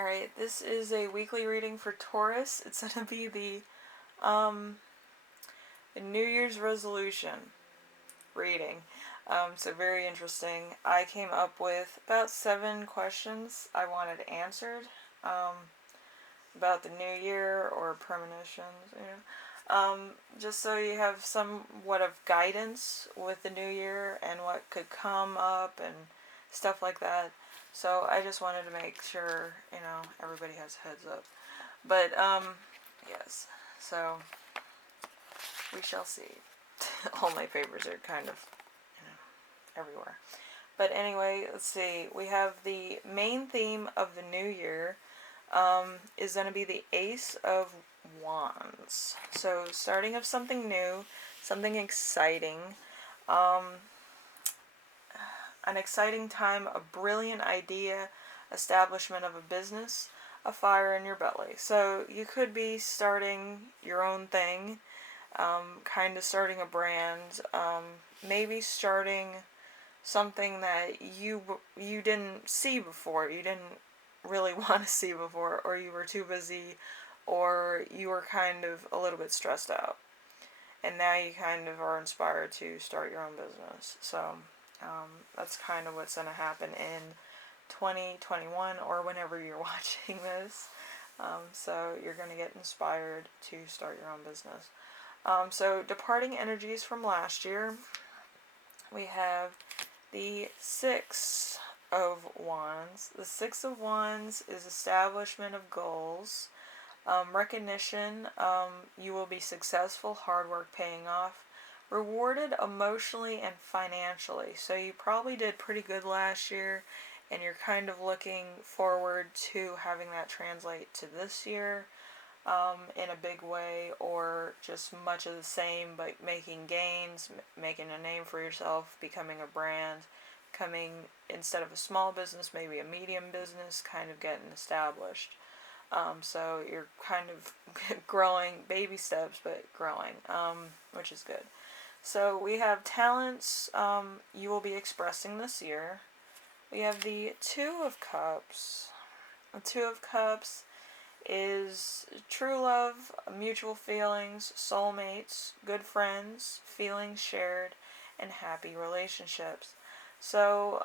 Alright, this is a weekly reading for Taurus. It's going to be um, the New Year's resolution reading. So very interesting. I came up with about 7 questions I wanted answered about the new year or premonitions, just so you have somewhat of guidance with the new year and what could come up and stuff like that. So I just wanted to make sure, everybody has heads up. But, yes. So, we shall see. All my papers are kind of, everywhere. But anyway, let's see. We have the main theme of the new year is going to be the Ace of Wands. So, starting of something new, something exciting. An exciting time, a brilliant idea, establishment of a business, a fire in your belly. So you could be starting your own thing, kind of starting a brand, maybe starting something that you didn't see before, you didn't really want to see before, or you were too busy, or you were kind of a little bit stressed out. And now you kind of are inspired to start your own business. So that's kind of what's going to happen in 2021 or whenever you're watching this. So you're going to get inspired to start your own business. So departing energies from last year, we have the Six of Wands. The Six of Wands is establishment of goals, recognition. You will be successful, hard work paying off, rewarded emotionally and financially. So you probably did pretty good last year, and you're kind of looking forward to having that translate to this year in a big way, or just much of the same, but making gains, making a name for yourself, becoming a brand, becoming, instead of a small business, maybe a medium business, kind of getting established. So you're kind of growing, baby steps, but growing, which is good. So we have talents you will be expressing this year. We have the Two of Cups. The Two of Cups is true love, mutual feelings, soulmates, good friends, feelings shared, and happy relationships. So,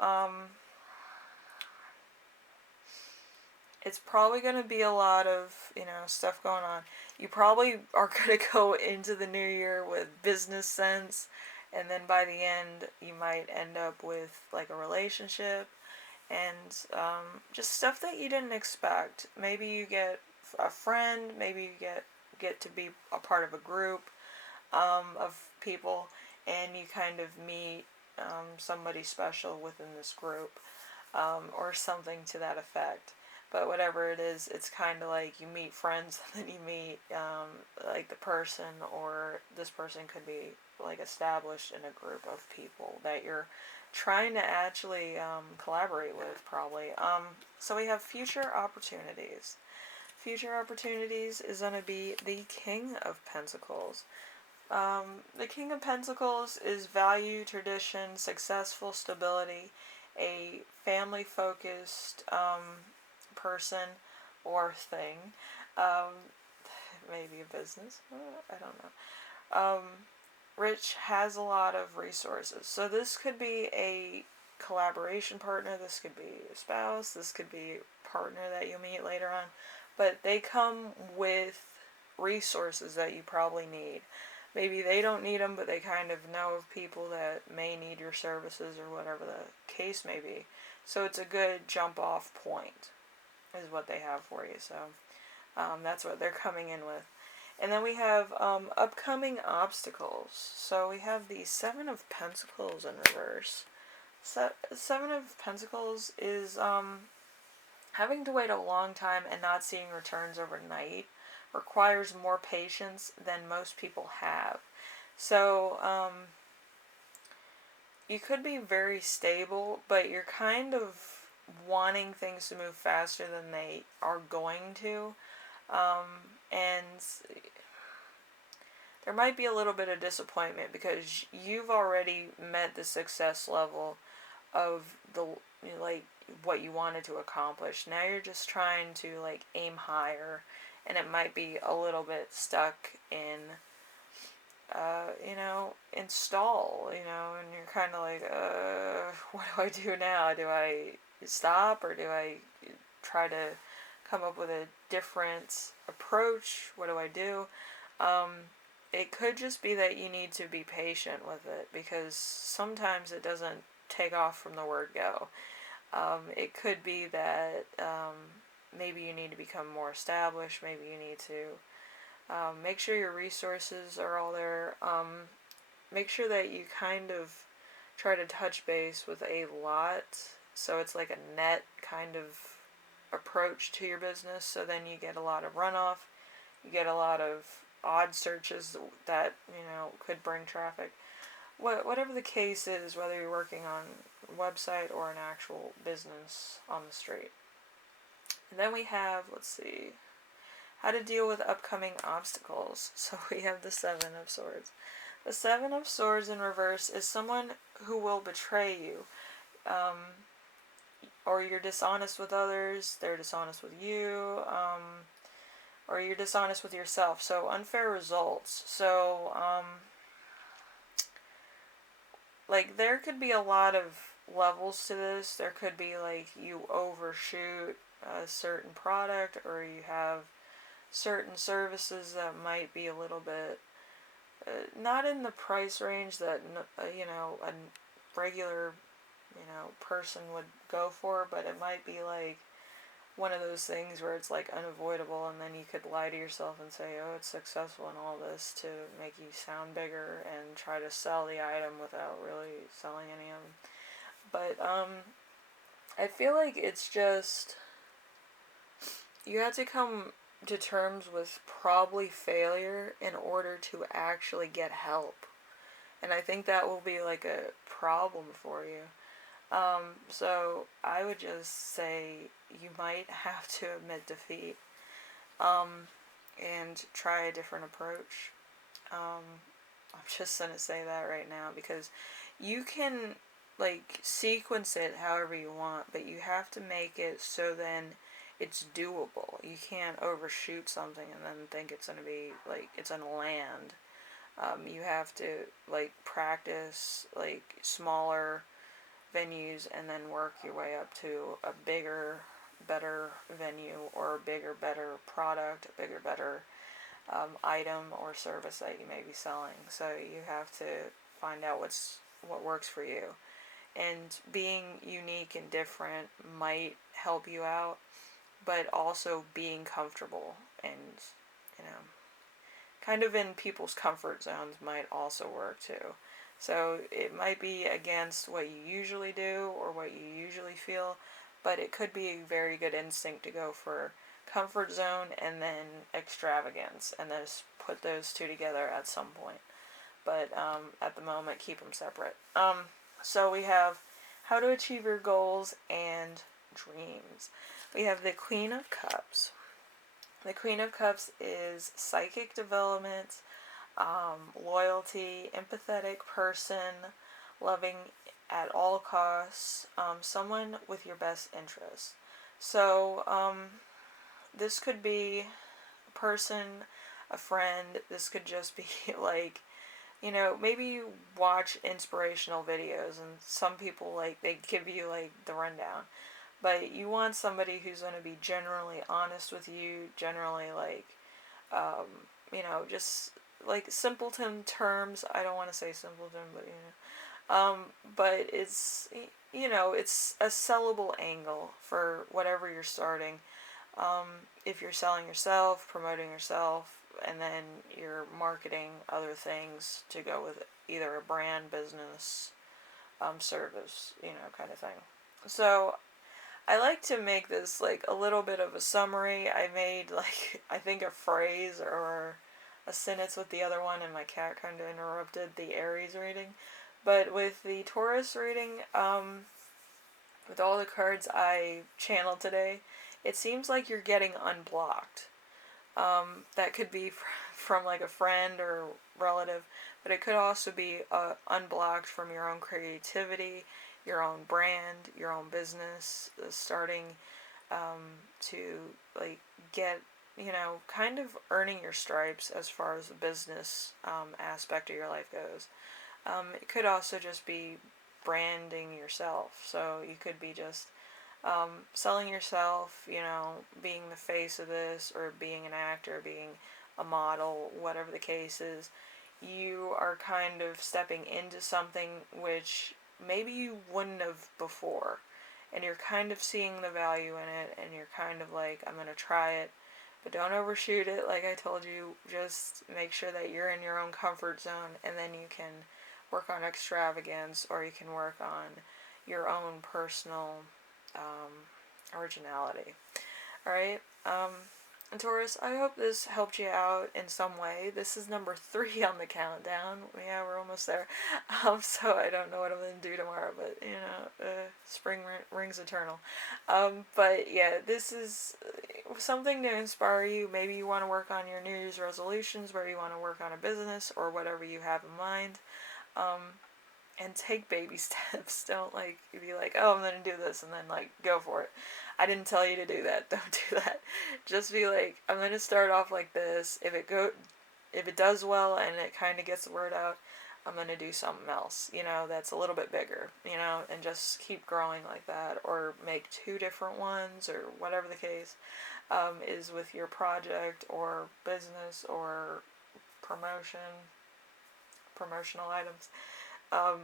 it's probably going to be a lot of, stuff going on. You probably are going to go into the new year with business sense, and then by the end, you might end up with, like, a relationship, and just stuff that you didn't expect. Maybe you get a friend, maybe you get to be a part of a group of people, and you kind of meet somebody special within this group, or something to that effect. But whatever it is, it's kind of like you meet friends and then you meet like the person, or this person could be like established in a group of people that you're trying to actually collaborate with, probably. So we have future opportunities. Future opportunities is going to be the King of Pentacles. The King of Pentacles is value, tradition, successful, stability, a family-focused person or thing. Maybe a business. I don't know. Rich, has a lot of resources. So this could be a collaboration partner, this could be a spouse, this could be a partner that you meet later on. But they come with resources that you probably need. Maybe they don't need them, but they kind of know of people that may need your services, or whatever the case may be. So it's a good jump off point, is what they have for you. So that's what they're coming in with. And then we have upcoming obstacles. So we have the Seven of Pentacles in reverse. Seven of Pentacles is having to wait a long time and not seeing returns overnight. Requires more patience than most people have. So you could be very stable, but you're kind of wanting things to move faster than they are going to. And there might be a little bit of disappointment because you've already met the success level of the, like, what you wanted to accomplish. Now you're just trying to like aim higher, and it might be a little bit stuck in install, and you're kind of like, what do I do now? Do I stop, or do I try to come up with a different approach? What do I do? Um, it could just be that you need to be patient with it, because sometimes it doesn't take off from the word go. It could be that maybe you need to become more established. Maybe you need to make sure your resources are all there. Make sure that you kind of try to touch base with a lot, so it's like a net kind of approach to your business, so then you get a lot of runoff, you get a lot of odd searches that could bring traffic. Whatever the case is, whether you're working on a website or an actual business on the street. And then we have, let's see, how to deal with upcoming obstacles. So we have the Seven of Swords. The Seven of Swords in reverse is someone who will betray you. Or you're dishonest with others, they're dishonest with you, or you're dishonest with yourself. So unfair results. So, like, there could be a lot of levels to this. There could be, like, you overshoot a certain product, or you have certain services that might be a little bit not in the price range that a regular person would go for, but it might be like one of those things where it's like unavoidable, and then you could lie to yourself and say, oh, it's successful in all this, to make you sound bigger and try to sell the item without really selling any of them. But I feel like it's just, you have to come to terms with probably failure in order to actually get help. And I think that will be like a problem for you. So I would just say you might have to admit defeat, and try a different approach. I'm just gonna say that right now, because you can like sequence it however you want, but you have to make it so then it's doable. You can't overshoot something and then think it's gonna be like it's gonna land. You have to like practice like smaller venues and then work your way up to a bigger, better venue, or a bigger, better product, a bigger, better item or service that you may be selling. So you have to find out what works for you. And being unique and different might help you out, but also being comfortable and, kind of in people's comfort zones might also work too. So it might be against what you usually do or what you usually feel, but it could be a very good instinct to go for comfort zone and then extravagance, and then just put those two together at some point. But at the moment, keep them separate. So we have how to achieve your goals and dreams. We have the Queen of Cups. The Queen of Cups is psychic development, loyalty, empathetic person, loving at all costs, someone with your best interests. So this could be a person, a friend. This could just be like, maybe you watch inspirational videos, and some people like they give you like the rundown. But you want somebody who's going to be generally honest with you, generally like, just like simpleton terms. I don't want to say simpleton, but it's, it's a sellable angle for whatever you're starting. If you're selling yourself, promoting yourself, and then you're marketing other things to go with it, either a brand, business, service, kind of thing. So I like to make this like a little bit of a summary. I made like, I think, a phrase or a sentence with the other one, and my cat kind of interrupted the Aries reading. But with the Taurus reading, with all the cards I channeled today, it seems like you're getting unblocked. That could be from like a friend or relative, but it could also be unblocked from your own creativity. your own brand, your own business, starting to like get, you know, kind of earning your stripes as far as the business aspect of your life goes. It could also just be branding yourself. So you could be just selling yourself, you know, being the face of this, or being an actor, being a model, whatever the case is. You are kind of stepping into something which maybe you wouldn't have before. And you're kind of seeing the value in it, and you're kind of like, I'm going to try it, but don't overshoot it. Like I told you, just make sure that you're in your own comfort zone, and then you can work on extravagance, or you can work on your own personal originality. Alright? And Taurus, I hope this helped you out in some way. This is number 3 on the countdown. Yeah, we're almost there. So I don't know what I'm going to do tomorrow, but, you know, spring rings eternal. But yeah, this is something to inspire you. Maybe you want to work on your New Year's resolutions, where you want to work on a business, or whatever you have in mind. And take baby steps. Don't like be like, oh, I'm gonna do this, and then like go for it. I didn't tell you to do that. Don't do that. Just be like, I'm gonna start off like this. If it does well and it kind of gets the word out, I'm gonna do something else. You know, that's a little bit bigger. You know, and just keep growing like that, or make 2 different ones, or whatever the case is with your project or business or promotional items. Um,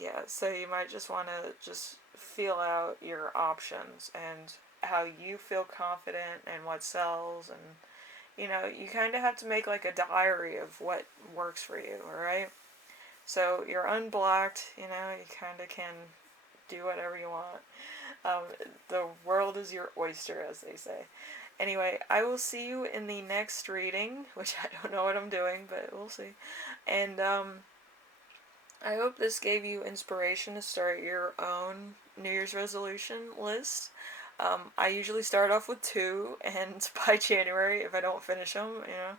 yeah, so you might just want to just feel out your options and how you feel confident and what sells, and you know, you kind of have to make like a diary of what works for you, alright? So you're unblocked, you know, you kind of can do whatever you want. The world is your oyster, as they say. Anyway, I will see you in the next reading, which I don't know what I'm doing, but we'll see. And I hope this gave you inspiration to start your own New Year's resolution list. I usually start off with 2, and by January, if I don't finish them, you know.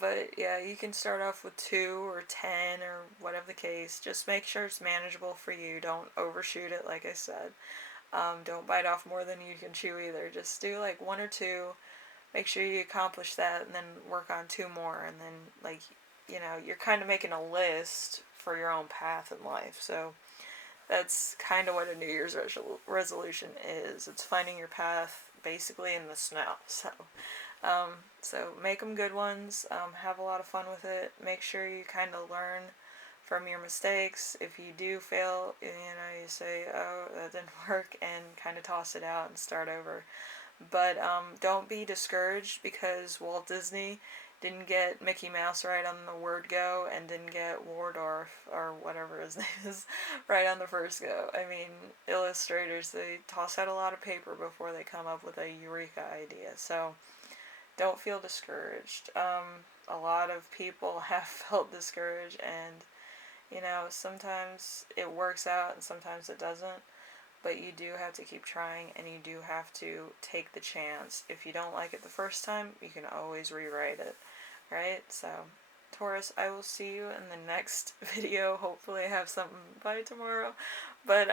But yeah, you can start off with 2 or 10 or whatever the case. Just make sure it's manageable for you. Don't overshoot it, like I said. Don't bite off more than you can chew either. Just do like 1 or 2. Make sure you accomplish that, and then work on 2 more, and then like, you know, you're kind of making a list for your own path in life. So that's kind of what a New Year's resolution is. It's finding your path basically in the snow. So make them good ones. Have a lot of fun with it. Make sure you kind of learn from your mistakes. If you do fail, you know, you say, oh, that didn't work, and kind of toss it out and start over. But don't be discouraged because Walt Disney didn't get Mickey Mouse right on the word go, and didn't get Waldorf, or whatever his name is, right on the first go. I mean, illustrators, they toss out a lot of paper before they come up with a eureka idea. So don't feel discouraged. A lot of people have felt discouraged, and you know, sometimes it works out and sometimes it doesn't. But you do have to keep trying, and you do have to take the chance. If you don't like it the first time, you can always rewrite it, right? So, Taurus, I will see you in the next video. Hopefully I have something by tomorrow. But,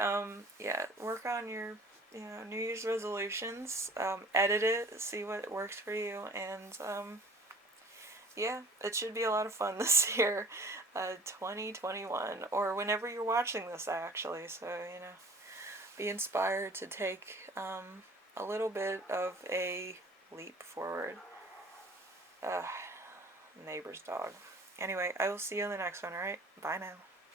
yeah, work on your, you know, New Year's resolutions. Edit it, see what works for you, and, yeah, it should be a lot of fun this year, 2021, or whenever you're watching this, actually, so, you know. Be inspired to take a little bit of a leap forward. Neighbor's dog. Anyway, I will see you in the next one, alright? Bye now.